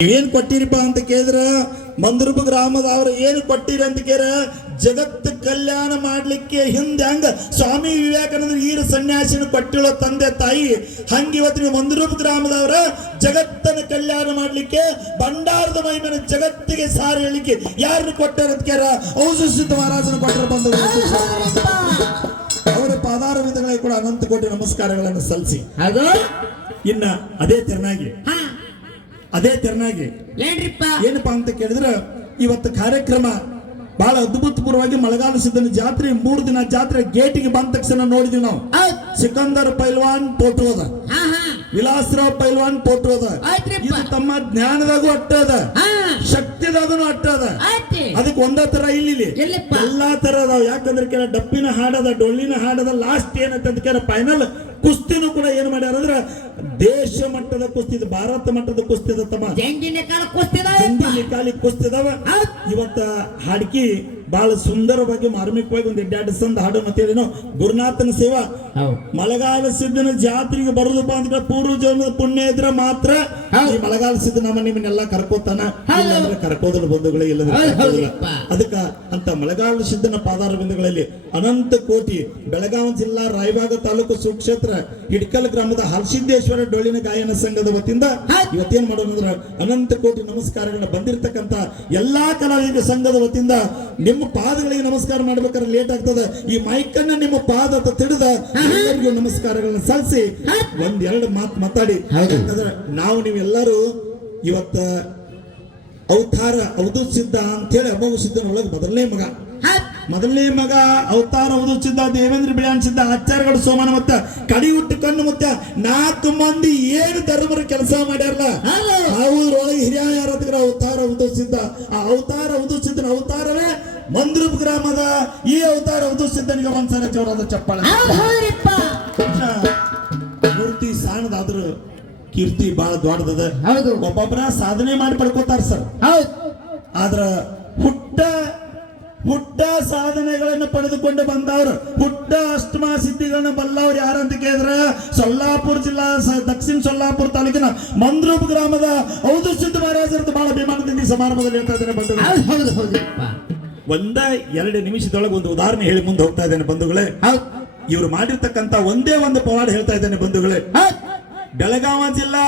ಏನ್ ಕೊಟ್ಟಿರಿಪ್ಪ ಅಂತ ಕೇಳಿದ್ರ ಮಂದ್ರೂಪ ಗ್ರಾಮದವ್ರು ಏನು ಕೊಟ್ಟಿರಿ ಅಂತ ಕೇಳ ಜಗತ್ತು ಕಲ್ಯಾಣ ಮಾಡ್ಲಿಕ್ಕೆ ಹಿಂದೆ ಹಂಗ ಸ್ವಾಮಿ ವಿವೇಕಾನಂದ ಈರ ಸನ್ಯಾಸಿನ ಕೊಟ್ಟಿರೋ ತಂದೆ ತಾಯಿ ಹಂಗ ಇವತ್ತು ನೀವು ಮಂದ್ರೂಪ ಗ್ರಾಮದವರ ಜಗತ್ತನ್ನು ಕಲ್ಯಾಣ ಮಾಡ್ಲಿಕ್ಕೆ ಭಂಡಾರದ ಮಹಿಮೆನ ಜಗತ್ತಿಗೆ ಸಾರಿ ಹೇಳಿಕೆ ಯಾರನ್ನು ಕೊಟ್ಟಾರ ಅಂತ ಕೇಳ ಔಷಧ ಮಹಾರಾಜನ ಕೊಟ್ಟರು ಬಂದು ಅವರ ಪಾದಾರವಿಂದಗಳಿಗೆ ಕೂಡ ಅನಂತ ಕೋಟಿ ನಮಸ್ಕಾರಗಳನ್ನು ಸಲ್ಲಿಸಿ ಇನ್ನ ಅದೇ ತೆರನಾಗಿ ಏನಪ್ಪಾ ಅಂತ ಕೇಳಿದ್ರೆ ಇವತ್ತು ಕಾರ್ಯಕ್ರಮ ಬಹಳ ಅದ್ಭುತಪೂರ್ವವಾಗಿ ಮಳೆಗಾಲ ಸಿದ್ಧನ ಜಾತ್ರೆ 3 ದಿನ ಜಾತ್ರೆ ಗೇಟಿಗೆ ಬಂದ ತಕ್ಷಣ ನೋಡಿದ್ವಿ ನಾವು ಸಿಕಂದರ್ ಪೈಲ್ವಾನ್ ಫೋಟೋ ಅದ, ವಿಲಾಸರಾವ್ ಪೈಲ್ವಾನ್ ಫೋಟೋ ಅದ. ಇದು ತಮ್ಮ ಜ್ಞಾನದಾಗೂ ಅಟ್ಟದ, ಶಕ್ತಿದಾಗೂ ಅಟ್ಟದ. ಅದಕ್ಕೆ ಒಂದೇ ತರ ಇಲ್ಲಿ ಎಲ್ಲಾ ತರ ಅದಾವ. ಯಾಕಂದ್ರೆ ಕೆಲ ಡಪ್ಪಿನ ಹಾಡದ, ಡೊಳ್ಳಿನ ಹಾಡದ, ಲಾಸ್ಟ್ ಏನಂತ ಕೆಲ ಫೈನಲ್ ಕುಸ್ತಿನೂ ಕೂಡ ಏನ್ ಮಾಡ್ಯಾರ ಅಂದ್ರೆ ದೇಶ ಮಟ್ಟದ ಕುಸ್ತಿ, ಭಾರತ ಮಟ್ಟದ ಕುಸ್ತಿ ಅದ ತಮ್ಮ, ಕಾಲಿ ಕುಸ್ತಿದವ. ಇವತ್ತ ಹಾಡ್ಕಿ ಬಹಳ ಸುಂದರವಾಗಿ ಮಾರ್ಮಿಕವಾಗಿ ಒಂದು 2 ಸಂದ ಹಾಡು ಮತ್ತೇನು ಗುರುನಾಥನ ಸೇವಾ. ಮಳೆಗಾಲ ಸಿದ್ಧನ ಜಾತ್ರೆಗೆ ಬರುದಪ್ಪ ಅಂದ್ರೆ ಪೂರ್ವ ಜನ್ಮದ ಪುಣ್ಯ ಇದ್ರೆ ಮಾತ್ರ ಈ ಮಳೆಗಾಲ ಸಿದ್ಧ ನಿಮ್ಮನ್ನೆಲ್ಲ ಕರ್ಕೋತಾನ, ಇಲ್ಲಾಂದ್ರೆ ಕರ್ಕೋದ್ರ ಬಂಧುಗಳೇ ಇಲ್ಲದ್ರೆ. ಅದಕ್ಕ ಅಂತ ಮಳೆಗಾಲ ಸಿದ್ಧನ ಪಾದಾರ ಬಿಂದುಗಳಲ್ಲಿ ಅನಂತ ಕೋಟಿ ಬೆಳಗಾವಿ ಜಿಲ್ಲಾ ರಾಯಬಾಗ ತಾಲೂಕು ಸುಕ್ಷೇತ್ರ ಹಿಡ್ಕಲ್ ಗ್ರಾಮದ ಹರಸಿದ್ದೇಶ್ವರ ಡೊಳ್ಳಿನ ಗಾಯನ ಸಂಘದ ವತಿಯಿಂದ ಇವತ್ತೇನ್ ಮಾಡೋಣ ಅಂದ್ರೆ ಅನಂತ ಕೋಟಿ ನಮಸ್ಕಾರಗಳನ್ನ ಬಂದಿರತಕ್ಕಂತ ಎಲ್ಲಾ ಕಲಾವಿದರ ಸಂಘದ ವತಿಯಿಂದ ನಿಮ್ಮ ಪಾದಗಳಿಗೆ ನಮಸ್ಕಾರ ಮಾಡ್ಬೇಕಾದ್ರೆ ಲೇಟ್ ಆಗ್ತದ. ಈ ಮೈಕನ್ನ ನಿಮ್ಮ ಪಾದ ತಿಳಿದ ಎಲ್ಲರಿಗೂ ನಮಸ್ಕಾರಗಳನ್ನ ಸಲ್ಲಿಸಿ 1-2 ಮಾತು ಮಾತಾಡಿ. ಯಾಕಂದ್ರೆ ನಾವು ನೀವೆಲ್ಲರೂ ಇವತ್ತ ಅವತಾರ ಅವಧೂತ ಸಿದ್ಧ ಅಂತೇಳಿ ಅಮೋಘ ಸಿದ್ಧನ ಒಳಗೆ ಮೊದಲನೇ ಮಗ ಅವತಾರ ಅವಧೂತ ಸಿದ್ಧ ದೇವೇಂದ್ರ ಬಿಳ್ಯಾನ್ ಸಿದ್ಧ ಆಚಾರ್ಯಗಳು ಸೋಮನ ಮತ್ತ ಕಡಿ ಹುಟ್ಟು ಕಣ್ಣು ಮುತ್ತ 4 ಮಂದಿ ಏನು ಧರ್ಮರ ಕೆಲಸ ಮಾಡ್ಯಾರಲ್ಲ ಅವ್ರೊಳಗೆ ಹಿರಿಯ ಯಾರಾದ್ರ ಅವತಾರ ಅವಧೂತ ಸಿದ್ಧ. ಆ ಅವತಾರ ಅವಧೂತ ಸಿದ್ಧನ ಅವತಾರವೇ ಮಂದ್ರೂಪ ಗ್ರಾಮದ ಈ ಅವತಾರ ಅವಧೂತ ಸಿದ್ಧನಿಗೆ ಒಂದ್ಸಲ ಜೋರಾದ ಚಪ್ಪಾಳೆ. ಮೂರ್ತಿ ಸಾಣದಾದ್ರೂ ಕೀರ್ತಿ ಬಹಳ ದೊಡ್ಡದ. ಒಬ್ಬೊಬ್ಬರ ಸಾಧನೆ ಮಾಡಿ ಪಡ್ಕೋತಾರ ಸರ್. ಆದ್ರ ಹುಟ್ಟ ಸಾಧನೆಗಳನ್ನು ಪಡೆದುಕೊಂಡು ಬಂದವರು, ಹುಟ್ಟ ಅಷ್ಟಮ ಸಿದ್ಧಿಗಳನ್ನ ಬಲ್ಲವ್ರು ಯಾರಂತ ಕೇಳಿದ್ರ ಸೊಲ್ಲಾಪುರ ಜಿಲ್ಲಾ ದಕ್ಷಿಣ ಸೊಲ್ಲಾಪುರ ತಾಲೂಕಿನ ಮಂದ್ರೂಪ ಗ್ರಾಮದ ಅವಧೂತ ಸಿದ್ಧ ಮಹಾರಾಜರದ್ದು ಬಹಳ ಅಭಿಮಾನದಿಂದ ಈ ಸಮಾರಂಭದಲ್ಲಿ ಹೇಳ್ತಾ ಇದ್ದೇನೆ ಬಂಧುಗಳೇ. 1-2 ನಿಮಿಷದೊಳಗೆ ಒಂದು ಉದಾಹರಣೆ ಹೇಳಿ ಮುಂದೆ ಹೋಗ್ತಾ ಇದ್ದೇನೆ ಬಂಧುಗಳೇ. ಇವರು ಮಾಡಿರ್ತಕ್ಕಂತ ಒಂದೇ ಒಂದು ಪವಾಡ ಹೇಳ್ತಾ ಇದ್ದೇನೆ ಬಂಧುಗಳೇ. ಬೆಳಗಾವಿ ಜಿಲ್ಲಾ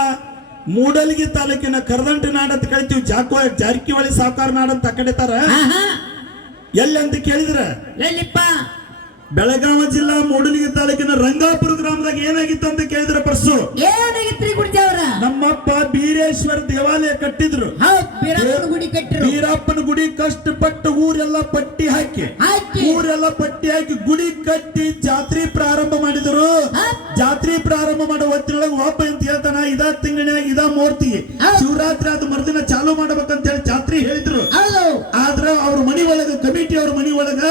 ಮೂಡಲಗಿ ತಾಲೂಕಿನ ಕರದಂಟಿ ನಾಡ ಅಂತ ಕರಿತೀವಿ, ಜಾರಕಿಹೊಳಿ ಸಾವುಕಾರ ನಾಡ ಅಂತ ಕಡಿತಾರ. ಎಲ್ಲಿ ಅಂತ ಕೇಳಿದ್ರ ಬೆಳಗಾವಿ ಜಿಲ್ಲಾ ಮೂಡಲಗಿ ತಾಲೂಕಿನ ರಂಗಾಪುರ ಗ್ರಾಮದಾಗ ಏನಾಗಿತ್ತು ಅಂತ ಕೇಳಿದ್ರ ಪರ್ಸು ನಮ್ಮಪ್ಪ ಬೀರೇಶ್ವರ ದೇವಾಲಯ ಕಟ್ಟಿದ್ರು. ಬೀರಪ್ಪನ ಗುಡಿ ಕಷ್ಟಪಟ್ಟು ಊರೆಲ್ಲ ಪಟ್ಟಿ ಹಾಕಿ ಗುಡಿ ಕಟ್ಟಿ ಜಾತ್ರೆ ಪ್ರಾರಂಭ ಮಾಡಿದ್ರು. ಜಾತ್ರೆ ಪ್ರಾರಂಭ ಮಾಡೋ ಹೊತ್ತಿನೊಳಗೆ ಒಬ್ಬ ಅಂತ ಹೇಳ್ತಾನ, ಇದ ತಿಂಗಳಿನಾಗ ಇದ ಮೂರ್ತಿ ಶಿವರಾತ್ರಿ ಆದ ಮರುದಿನ ಚಾಲೂ ಮಾಡ್ಬೇಕಂತ ಹೇಳಿ ಜಾತ್ರೆ ಹೇಳಿದ್ರು. ಆದ್ರ ಅವ್ರ ಮನಿ ಒಳಗ ಕಮಿಟಿ ಅವ್ರ ಮನಿ ಒಳಗ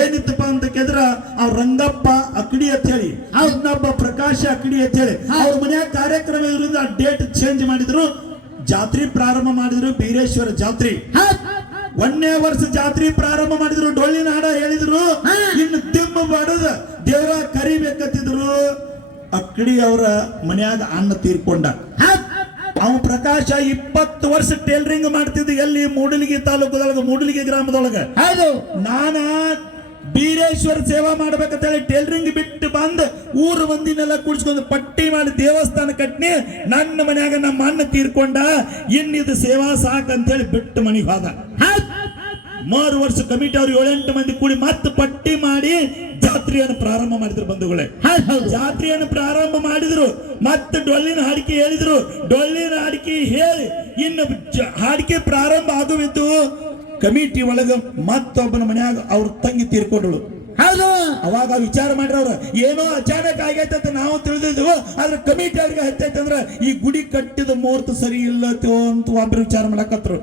ಏನಿತ್ತಪ್ಪ ಅಂತ ಕೇಳಿದ್ರ ಅವ್ರ ರಂಗಪ್ಪ ಅಕ್ಕಡಿ ಅಂತ ಹೇಳಿ, ಇನ್ನೊಬ್ಬ ಪ್ರಕಾಶ ಅಕ್ಕಡಿ ಅಂತ ಹೇಳಿ ಅವ್ರ ಮನೆಯ ಕಾರ್ಯಕ್ರಮ ಇರೋದ್ರಿಂದ ಆ ಡೇಟ್ ಚೇಂಜ್ ಮಾಡಿದ್ರು. ಜಾತ್ರೆ ಪ್ರಾರಂಭ ಮಾಡಿದ್ರು. ಬೀರೇಶ್ವರ ಜಾತ್ರೆ 1ನೇ ವರ್ಷ ಜಾತ್ರೆ ಪ್ರಾರಂಭ ಮಾಡಿದ್ರು. ಡೊಳ್ಳಿನ ಹಾಡ ಹೇಳಿದ್ರು. ಇನ್ನು ದಿಮ್ಮ ಬಡದ ದೇವರ ಕರಿಬೇಕಂತಿದ್ರು. ಅಕ್ಕಡಿ ಅವರ ಮನ್ಯಾಗ ಅಣ್ಣ ತೀರ್ಕೊಂಡ. ಅವ ಪ್ರಕಾಶ 20 ವರ್ಷ ಟೇಲರಿಂಗ್ ಮಾಡ್ತಿದ್ದ. ಎಲ್ಲಿ ಮೂಡಲಗಿ ತಾಲೂಕದೊಳಗ ಮೂಡಲಗಿ ಗ್ರಾಮದೊಳಗ. ನಾನ ಬೀರೇಶ್ವರ ಸೇವಾ ಮಾಡ್ಬೇಕಂತ ಹೇಳಿ ಟೇಲರಿಂಗ್ ಬಿಟ್ಟು ಬಂದ್ ಊರು ಮಂದಿನೆಲ್ಲ ಕೂಡ್ಸ್ಕೊಂಡು ಪಟ್ಟಿ ಮಾಡಿ ದೇವಸ್ಥಾನ ಕಟ್ನಿ. ನನ್ನ ಮನ್ಯಾಗ ನಮ್ಮ ಅಣ್ಣ ತೀರ್ಕೊಂಡ, ಇನ್ನಿದು ಸೇವಾ ಸಾಕಂತ ಹೇಳಿ ಬಿಟ್ಟು ಮನೆಗೆ ಹೋದ. 3 ವರ್ಷ ಕಮಿಟಿ ಅವ್ರು 7-8 ಮಂದಿ ಕೂಡಿ ಮತ್ತೆ ಪಟ್ಟಿ ಮಾಡಿ ಜಾತ್ರೆಯನ್ನು ಪ್ರಾರಂಭ ಮಾಡಿದ್ರು ಬಂಧುಗಳೇ. ಜಾತ್ರೆಯನ್ನು ಪ್ರಾರಂಭ ಮಾಡಿದ್ರು. ಮತ್ತೆ ಡೊಳ್ಳಿನ ಹಾಡಿಕೆ ಹೇಳಿದ್ರು. ಡೊಳ್ಳಿನ ಹಾಡಿಕೆ ಹೇಳಿ ಇನ್ನು ಹಾಡಿಕೆ ಪ್ರಾರಂಭ ಆಗುವಿತ್ತು. ಕಮಿಟಿ ಒಳಗ ಮತ್ತೊಬ್ಬನ ಮನ್ಯಾಗ ಅವ್ರ ತಂಗಿ ತೀರ್ಕೊಂಡಳು. ಅವಾಗ ವಿಚಾರ ಮಾಡ್ರವ್ರ ಏನೋ ಅಚಾನಕ್ ಆಗೈತೆ ಅಂತ ನಾವು ತಿಳಿದಿದ್ವು. ಆದ್ರೆ ಕಮಿಟಿ ಅವ್ರಿಗೆ ಹತ್ತೈತೆ ಅಂದ್ರ ಈ ಗುಡಿ ಕಟ್ಟಿದ ಮುಹೂರ್ತ ಸರಿ ಇಲ್ಲತ್ತೋ ಅಂತ ಒಬ್ರು ವಿಚಾರ ಮಾಡಕತ್ರು.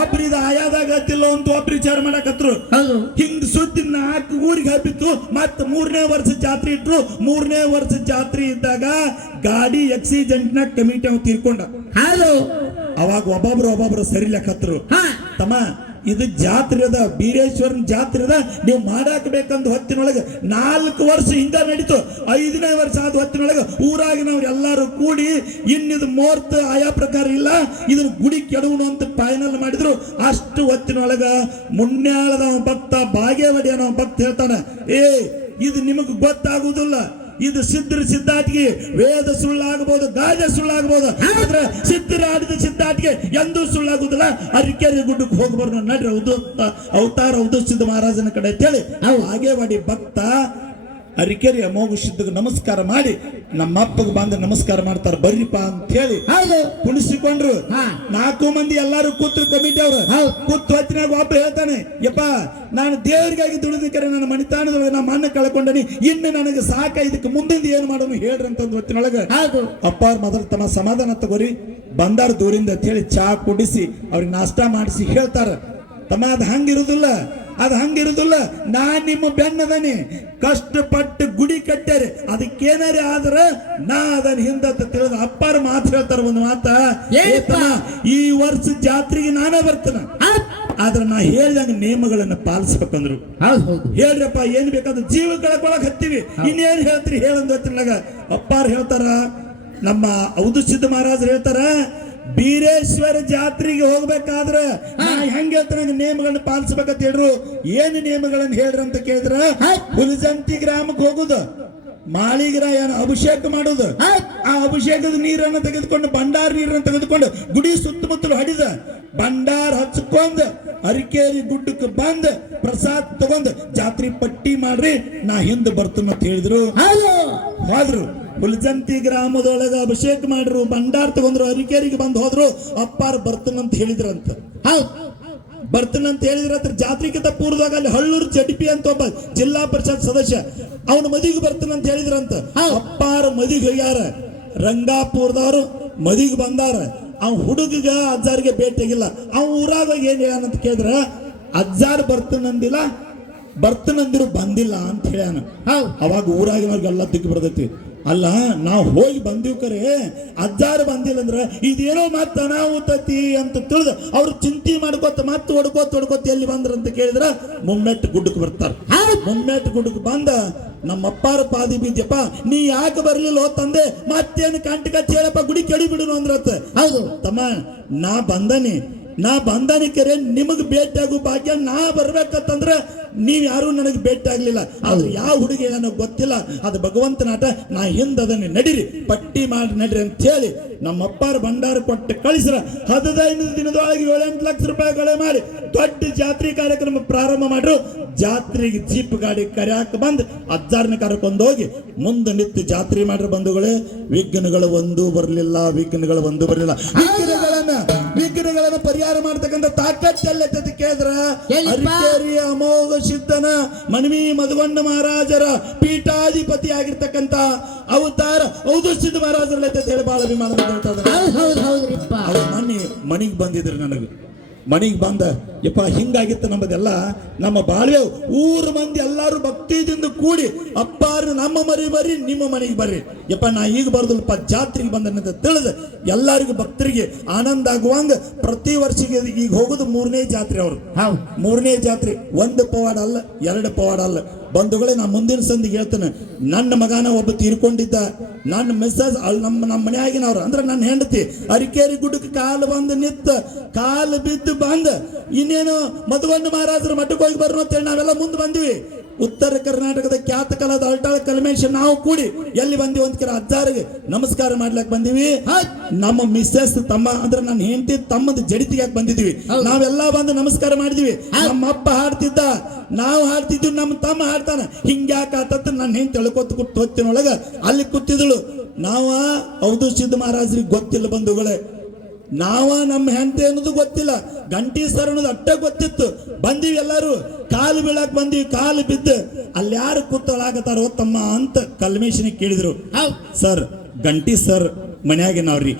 ಒಬ್ರು ಇದು ಆಯಾದಾಗ ಹತ್ತಿಲ್ಲೋ ಅಂತ ಒಬ್ರು ವಿಚಾರ ಮಾಡಕತ್ರು. ಹಿಂಗ್ ಸುದ್ದಿ 4 ಊರಿಗೆ ಹಬ್ಬಿತ್ತು. ಮತ್ತ 3ನೇ ವರ್ಷ ಜಾತ್ರೆ ಇಟ್ರು. 3ನೇ ವರ್ಷ ಜಾತ್ರೆ ಇದ್ದಾಗ ಗಾಡಿ ಆಕ್ಸಿಡೆಂಟ್ ನ ಕಮಿಟಿ ಅವ್ರು ತೀರ್ಕೊಂಡ. ಅವಾಗ ಒಬ್ಬೊಬ್ರು ಸರಿಲಕತ್ರು. ತಮ್ಮ ಇದು ಜಾತ್ರೆ ಅದ, ಬೀರೇಶ್ವರನ ಜಾತ್ರೆ ಅದ, ನೀವು ಮಾಡಾಕ ಬೇಕಂದ ಹೊತ್ತಿನೊಳಗೆ 4 ವರ್ಷ ಹಿಂಗ ನಡೀತು. 5ನೇ ವರ್ಷ ಆದ ಹೊತ್ತಿನೊಳಗೆ ಊರಾಗಿನವ್ರು ಎಲ್ಲಾರು ಕೂಡಿ ಇನ್ನಿದು ಮುಹೂರ್ತ ಆಯಾ ಪ್ರಕಾರ ಇಲ್ಲ, ಇದನ್ನ ಗುಡಿ ಕೆಡವನು ಅಂತ ಫೈನಲ್ ಮಾಡಿದ್ರು. ಅಷ್ಟು ಹೊತ್ತಿನೊಳಗ ಮುನ್ಯಾಳದ ಭಕ್ತ ಬಾಗೇವಾಡಿ ಅನ್ನೋ ಭಕ್ತ ಹೇಳ್ತಾನೆ, ಇದು ನಿಮಗೆ ಗೊತ್ತಾಗುವುದಿಲ್ಲ, ಇದು ಸಿದ್ಧಾಟಿಗೆ ವೇದ ಸುಳ್ಳಾಗಬಹುದು, ಗಾಜ ಸುಳ್ಳಾಗಬಹುದು, ಆದ್ರೆ ಸಿದ್ಧರ ಆಡಿದ ಸಿದ್ಧಾಟಿಗೆ ಎಂದೂ ಸುಳ್ಳಾಗುದಿಲ್ಲ. ಅರಿಕೆರೆ ಗುಡ್ಡಕ್ಕೆ ಹೋಗಿ ಬರ್ನ ನಡ್ರಿ ಅವತಾರ ಸಿದ್ಧ ಮಹಾರಾಜನ ಕಡೆ ಅಂತೇಳಿ ಬಾಗೇವಾಡಿ ಭಕ್ತ ಅರಿಕೆರೆ ಅಮೋಘ ಸಿದ್ಧಗೆ ನಮಸ್ಕಾರ ಮಾಡಿ ನಮ್ಮ ಅಪ್ಪಗೆ ಬಂದು ನಮಸ್ಕಾರ ಮಾಡ್ತಾರ, ಬರ್ರಿಪ್ಪ ಅಂತ ಹೇಳಿ ಕುಣಿಸಿಕೊಂಡ್ರು. 4 ಮಂದಿ ಎಲ್ಲಾರು ಕೂತ್ರು, ಕಮಿಟಿ ಅವ್ರು ಕೂತ್ ಹೊತ್ತಿನಾಗ ಒಬ್ಬ ಹೇಳ್ತಾನೆ, ಯಪ್ಪ ನಾನು ದೇವರಿಗಾಗಿ ದುಡಿದಕ್ಕೆ ನನ್ನ ಮಣಿತಾಣದೊಳಗೆ ನಾ ಮಣ್ಣು ಕಳ್ಕೊಂಡನಿ, ಇನ್ನು ನನಗೆ ಸಾಕ, ಇದಕ್ಕೆ ಮುಂದಿಂದ ಏನು ಮಾಡೋನು ಹೇಳ್ರಿ ಅಂತಂದು ಹೊತ್ತಿನೊಳಗೆ ಅಪ್ಪ ಮೊದಲು ತಮ್ಮ ಸಮಾಧಾನ ತಗೋರಿ, ಬಂದಾರ ದೂರಿಂದ ಅಂತ ಹೇಳಿ ಚಾ ಕುಡಿಸಿ ಅವ್ರಿಗೆ ನಾಷ್ಟ ಮಾಡಿಸಿ ಹೇಳ್ತಾರ, ತಮ್ಮ ಅದು ಹಂಗಿರುದಿಲ್ಲ, ನಾನ್ ನಿಮ್ಮ ಬೆನ್ನದನಿ, ಕಷ್ಟಪಟ್ಟು ಗುಡಿ ಕಟ್ಟಾರೆ, ಅದಕ್ಕೇನಾರೆ ಆದ್ರ ನಾ ಅದನ್ನ ಹಿಂದ ತಿಳಿದ ಅಪ್ಪಾರ ಮಾತು ಹೇಳ್ತಾರ. ಒಂದು ಮಾತ, ಈ ವರ್ಷ ಜಾತ್ರೆಗೆ ನಾನೇ ಬರ್ತಾನ, ಆದ್ರೆ ನಾ ಹೇಳ್ದಂಗ ನಿಯಮಗಳನ್ನ ಪಾಲಿಸ್ಬೇಕಂದ್ರು. ಹೇಳ್ರಪ್ಪ ಏನ್ ಬೇಕಾದ್ರೆ ಜೀವ ಕಳ್ಕೊಳಕ್ ಹತ್ತೀವಿ, ಇನ್ನೇನ್ ಹೇಳ್ತೀರಿ ಹೇಳಂದ ಅಪ್ಪಾರ ಹೇಳ್ತಾರ. ನಮ್ಮ ಸಿದ್ಧ ಮಹಾರಾಜರು ಹೇಳ್ತಾರ, ಬೀರೇಶ್ವರ ಜಾತ್ರೆಗೆ ಹೋಗ್ಬೇಕಾದ್ರ ಹೆಂಗ ಹೇಳ್ತಾರ ನಿಯಮಗಳನ್ನ ಪಾಲಿಸ್ಬೇಕಂತ ಹೇಳ್ರು. ಏನು ನಿಯಮಗಳನ್ನ ಹೇಳ್ರಿ ಅಂತ ಕೇಳಿದ್ರ, ಹುಲಜಂತಿ ಗ್ರಾಮಕ್ಕೆ ಹೋಗುದು, ಮಾಳಿಗ್ರಾಯನ ಅಭಿಷೇಕ ಮಾಡುದು, ಆ ಅಭಿಷೇಕದ ನೀರನ್ನು ತೆಗೆದುಕೊಂಡು ಭಂಡಾರ ನೀರನ್ನು ತೆಗೆದುಕೊಂಡು ಗುಡಿ ಸುತ್ತಮುತ್ತಲು ಹಡಿದ ಭಂಡಾರ ಹಚ್ಕೊಂಡ್ ಅರಿಕೇರಿ ಗುಡ್ಡಕ್ಕೆ ಬಂದ್ ಪ್ರಸಾದ್ ತಗೊಂಡ್ ಜಾತ್ರೆ ಪಟ್ಟಿ ಮಾಡ್ರಿ, ನಾ ಹಿಂದೆ ಬರ್ತೇನೆ ಅಂತ ಹೇಳಿದ್ರು. ಹೋದ್ರು ಹುಲಜಂತಿ ಗ್ರಾಮದೊಳಗ ಅಭಿಷೇಕ ಮಾಡ್ರು, ಭಂಡಾರ ತಗೊಂಡ್ರು, ಅರಿಕೇರಿಗೆ ಬಂದ್ ಹೋದ್ರು. ಅಪ್ಪಾರ ಬರ್ತನಂತ ಹೇಳಿದ್ರಂತ. ಬರ್ತನಂತ ಹೇಳಿದ್ರ ಜಾತ್ರೆಗಿಂತ ಪೂರ್ವದಾಗ ಅಲ್ಲಿ ಹಳ್ಳೂರು ಜಡಿಪಿ ಅಂತ ಒಬ್ಬ ಜಿಲ್ಲಾ ಪರಿಷತ್ ಸದಸ್ಯ, ಅವನ ಮದಿಗೆ ಬರ್ತನಂತ ಹೇಳಿದ್ರಂತ. ಅಪ್ಪಾರ ಮದಿಗೆ ಹೋಗ್ಯಾರ, ರಂಗಾಪುರದವ್ರು ಮದಿಗೆ ಬಂದಾರ. ಅವ್ ಹುಡುಗಿಗ ಅಜ್ಜಾರಿಗೆ ಭೇಟಿಯಾಗಿಲ್ಲ. ಅವ್ ಊರಾಗ ಏನ್ ಹೇಳಂತ ಕೇಳಿದ್ರ, ಅಜ್ಜಾರ್ ಬರ್ತನಂದಿಲ್ಲ, ಬರ್ತನಂದಿರು ಬಂದಿಲ್ಲ ಅಂತ ಹೇಳ್ಯಾನ. ಅವಾಗ ಊರಾಗಿನವ್ರಿಗೆಲ್ಲ ದಿಗ್ಗಿ ಬರ್ತೈತಿ, ಅಲ್ಲ ನಾವು ಹೋಗಿ ಬಂದೀವಿ ಕರೆ ಅಜ್ಜಾರು ಬಂದಿಲ್ಲ ಅಂದ್ರ ಇದೇನೋ ಮತ್ತ ಅನಾಹುತತಿ ಅಂತ ತಿಳಿದು ಅವ್ರು ಚಿಂತೆ ಮಾಡ್ಕೋತ ಮತ್ತೆ ಹೊಡ್ಕೋತ ಎಲ್ಲಿ ಬಂದ್ರಂತ ಕೇಳಿದ್ರ ಮುಮ್ಮೆಟ್ಟು ಗುಡ್ಡಕ್ಕೆ ಬರ್ತಾರ. ಮುಮ್ಮೆಟ್ಟು ಗುಡ್ಡಕ್ಕೆ ಬಂದ ನಮ್ಮ ಅಪ್ಪಾರ ಪಾದಿ ಬಿದ್ಯಪ್ಪ, ನೀ ಯಾಕೆ ಬರ್ಲಿಲ್ಲ ತಂದೆ, ಮತ್ತೇನು ಕಂಟಕ ಹೇಳಪ್ಪ, ಗುಡಿ ಕೆಡಿ ಬಿಡುನು ಅಂದ್ರತ್ತ. ಹೌದು ತಮ್ಮ, ನಾ ಬಂದಾನಿ ಕೆರೆ ನಿಮಗ್ ಭೇಟಿ ಆಗು ಭಾಗ್ಯ, ನಾ ಬರ್ಬೇಕಂತಂದ್ರ ನೀವ್ ಯಾರು ನನಗೆ ಭೇಟಿ ಆಗ್ಲಿಲ್ಲ. ಆದ್ರೆ ಯಾವ ಹುಡುಗಿ ನನಗೆ ಗೊತ್ತಿಲ್ಲ, ಅದು ಭಗವಂತನ ಆಟ, ನಾ ಹಿಂದದನ್ನ ನಡೀರಿ ಪಟ್ಟಿ ಮಾಡಿ ನಡ್ರಿ ಅಂತ ಹೇಳಿ ನಮ್ಮ ಅಪ್ಪಾರ ಭಂಡಾರ ಕೊಟ್ಟು ಕಳಿಸ್ರ. 15 ದಿನದೊಳಗೆ 7-8 ಲಕ್ಷ ರೂಪಾಯಿಗಳೇ ಮಾಡಿ ದೊಡ್ಡ ಜಾತ್ರೆ ಕಾರ್ಯಕ್ರಮ ಪ್ರಾರಂಭ ಮಾಡ್ರು. ಜಾತ್ರೆಗೆ ಜೀಪ್ ಗಾಡಿ ಕರ್ಯಾಕ ಬಂದ್ ಅಜ್ಜಾರನ ಕರ್ಕೊಂಡು ಹೋಗಿ ಮುಂದೆ ನಿಂತು ಜಾತ್ರೆ ಮಾಡ್ರ. ಬಂಧುಗಳೇ, ವಿಘ್ನಗಳು ಒಂದೂ ಬರಲಿಲ್ಲ. ವಿಘ್ನಗಳನ್ನ ಪರಿಹಾರ ಮಾಡ್ತಕ್ಕಂಥ ತಾಕತ್ತಲ್ಲೈತೆ ಕೇಳಿದ್ರ ಅರಿಕೇರಿಯ ಅಮೋಘ ಸಿದ್ಧನ ಮನ್ವಿ ಮಧುಗೊಂಡ ಮಹಾರಾಜರ ಪೀಠಾಧಿಪತಿ ಆಗಿರ್ತಕ್ಕಂಥ ಅವತಾರ ಸಿದ್ಧ ಮಹಾರಾಜರ ಹೇಳಿ ಬಹಳ ಅಭಿಮಾನ ಮನಿಗೆ ಬಂದಿದ್ರು. ನನಗೆ ಮನಿಗೆ ಬಂದ ಯಪ್ಪ ಹಿಂಗಾಗಿತ್ತು ನಮ್ಮದೆಲ್ಲ, ನಮ್ಮ ಬಾಳ್ವೆ ಊರು ಮಂದಿ ಎಲ್ಲಾರು ಭಕ್ತಿದಿಂದ ಕೂಡಿ ಅಪ್ಪಾರು ನಮ್ಮ ಬರ್ರಿ ನಿಮ್ಮ ಮನೆಗೆ ಬರ್ರಿ ಯಪ್ಪ, ನಾ ಈಗ ಬರೋದಿಲ್ಲಪ್ಪ ಜಾತ್ರೆಗೆ ಬಂದ ತಿಳಿದ ಎಲ್ಲರಿಗೂ ಭಕ್ತರಿಗೆ ಆನಂದ ಆಗುವಂಗ ಪ್ರತಿ ವರ್ಷಕ್ಕೆ ಈಗ ಹೋಗುದು 3ನೇ ಜಾತ್ರೆ. ಅವರು 3ನೇ ಜಾತ್ರೆ, 1 ಪವಾಡ ಅಲ್ಲ 2 ಪವಾಡ ಅಲ್ಲ. ಬಂಧುಗಳೇ, ನಾ ಮುಂದಿನ ಸಂದಿಗೆ ಹೇಳ್ತೇನೆ, ನನ್ನ ಮಗನ ಒಬ್ಬ ತೀರ್ಕೊಂಡಿದ್ದ, ನನ್ನ ಮೆಸೇಜ್ ನಮ್ಮ ಮನೆಯಾಗಿನವ್ರು ಅಂದ್ರೆ ನನ್ನ ಹೆಂಡತಿ ಅರಿಕೇರಿ ಗುಡ್ಡಕ್ಕೆ ಕಾಲು ಬಂದು ನಿತ್ತ, ಕಾಲು ಬಿದ್ದು ಬಂದ ಇನ್ನೇನು ಮಧುಗೊಂಡ ಮಹಾರಾಜರ ಮಠಕ್ಕೆ ಹೋಗಿ ಬರೋಣ ಅಂತೇಳಿ ನಾವೆಲ್ಲ ಮುಂದೆ ಬಂದಿವಿ. ಉತ್ತರ ಕರ್ನಾಟಕದ ಖ್ಯಾತ ಕಲಾದ ಅಲ್ಟಾಳ ಕಲ್ಮೇಶ್ ನಾವು ಕೂಡಿ ಎಲ್ಲಿ ಬಂದಿವಿ ಅಂತ ಕೇಳ ಅಜ್ಜಾರಿಗೆ ನಮಸ್ಕಾರ ಮಾಡ್ಲಿಕ್ಕೆ ಬಂದಿವಿ. ನಮ್ಮ ಮಿಸ್ಸೆಸ್ ತಮ್ಮ ಅಂದ್ರೆ ನನ್ನ ಹೆಂಡತಿ ತಮ್ಮದ ಜಡಿತಿಗೆ ಯಾಕೆ ಬಂದಿದ್ವಿ, ನಾವೆಲ್ಲ ಬಂದು ನಮಸ್ಕಾರ ಮಾಡಿದ್ವಿ. ನಮ್ಮ ಅಪ್ಪ ಹಾಡ್ತಿದ್ದ, ನಾವು ಹಾಡ್ತಿದ್ವಿ, ನಮ್ಮ ತಮ್ಮ ಹಾಡ್ತಾನ, ಹಿಂಗ್ಯಾಕ ಆತತ್ ನನ್ನ ಹೆಂಡತಿ ಎಳ್ಕೊತ ಕೂತ್ ಹೊತ್ತಿನೊಳಗ ಅಲ್ಲಿ ಕೂತಿದಳು. ನಾವ ಸಿದ್ಧ ಮಹಾರಾಜರಿಗೆ ಗೊತ್ತಿಲ್ಲ ಬಂಧುಗಳೇ, ನಾವ ನಮ್ಮ ಹೆಂಡತಿ ಅನ್ನೋದು ಗೊತ್ತಿಲ್ಲ, ಗಂಟಿ ಸರ್ ಅನ್ನೋದು ಅಟ್ಟ ಗೊತ್ತಿತ್ತು. ಬಂದಿವಿ ಎಲ್ಲಾರು, ಕಾಲು ಬೀಳಾಕ್ ಬಂದಿವಿ, ಕಾಲು ಬಿದ್ದು ಅಲ್ಲಿ ಯಾರು ಕೂತಳಾಗತಾರೋ ತಮ್ಮ ಅಂತ ಕಲ್ಮೇಶನಿಗೆ ಕೇಳಿದ್ರು. ಸರ್ ಗಂಟಿ ಸರ್ ಮನ್ಯಾಗೇನವ್ರಿ,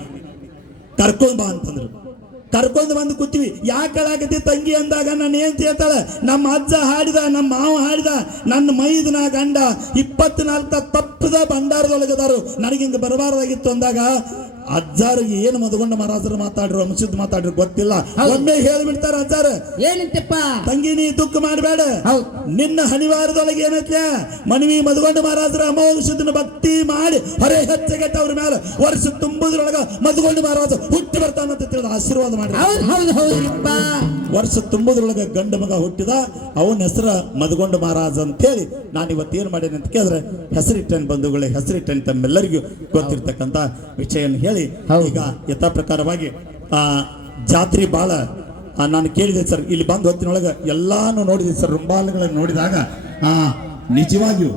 ಕರ್ಕೊಂಡ್ ಬಾ ಅಂತಂದ್ರು. ಕರ್ಕೊಂಡು ಬಂದು ಕೂತೀವಿ. ಯಾಕಳಾಗತಿ ತಂಗಿ ಅಂದಾಗ ನಾನು ಏನ್ ಹೇಳ್ತಾಳ, ನಮ್ಮ ಅಜ್ಜ ಹಾಡಿದ, ನಮ್ಮ ಮಾವ ಹಾಡಿದ, ನನ್ನ ಮೈದನ ಗಂಡ 24 ತಪ್ಪದ ಭಂಡಾರದೊಳಗದಾರು, ನನಗೆ ಹಿಂಗ ಬರಬಾರ್ದಾಗಿತ್ತು ಅಂದಾಗ ಅಜ್ಜಾರಿಗೆ ಏನು ಮಧುಗೊಂಡ ಮಹಾರಾಜರು ಮಾತಾಡ್ರು ಅಂಶದ್ ಮಾತಾಡ್ರು ಗೊತ್ತಿಲ್ಲ. ಒಮ್ಮೆ ಹೇಳಿಬಿಡ್ತಾರ ಅಜ್ಜಾರ, ಏನಂತಪ್ಪ ತಂಗಿ ನೀ ದುಃಖ ಮಾಡಬೇಡ, ನಿನ್ನ ಹನಿವಾರದೊಳಗೆ ಏನೈತೆ ಮನವಿ ಮಧುಗೊಂಡ ಮಹಾರಾಜರ ಅಮೋಘ ಭಕ್ತಿ ಮಾಡಿ ಹೊರೆ ಹೆಚ್ಚಗೆಟ್ಟ ಅವ್ರ ಮೇಲೆ ವರ್ಷ ತುಂಬುದ್ರೊಳಗ ಮಧುಗೊಂಡ ಮಹಾರಾಜ ಹುಟ್ಟಿ ಬರ್ತಾನಂತ ತಿಳಿದ ಆಶೀರ್ವಾದ ಮಾಡಿ. ವರ್ಷ ತುಂಬುದ್ರೊಳಗ ಗಂಡ ಮಗ ಹುಟ್ಟಿದ, ಅವನ ಹೆಸರ ಮಧುಗೊಂಡ ಮಹಾರಾಜ ಅಂತ ಹೇಳಿ ನಾನು ಇವತ್ತು ಏನ್ ಮಾಡೇನೆ ಅಂತ ಕೇಳಿದ್ರೆ ಹೆಸರಿಟ್ಟನ್ ಬಂಧುಗಳೇ, ಹೆಸರಿಟ್ಟನ್ ತಮ್ಮೆಲ್ಲರಿಗೂ ಗೊತ್ತಿರ್ತಕ್ಕಂಥ ವಿಷಯವನ್ನು ಹೇಳಿ ಈಗ ಯಥಾ ಪ್ರಕಾರವಾಗಿ ಜಾತ್ರೆ ಬಹಳ ನಾನು ಕೇಳಿದೆ ಸರ್. ಇಲ್ಲಿ ಬಂದ ಹೊತ್ತಿನೊಳಗೆ ಎಲ್ಲಾನು ನೋಡಿದೆ ಸರ್. ರುಂಬಾಲುಗಳನ್ನು ನೋಡಿದಾಗ ನಿಜವಾಗಿಯೂ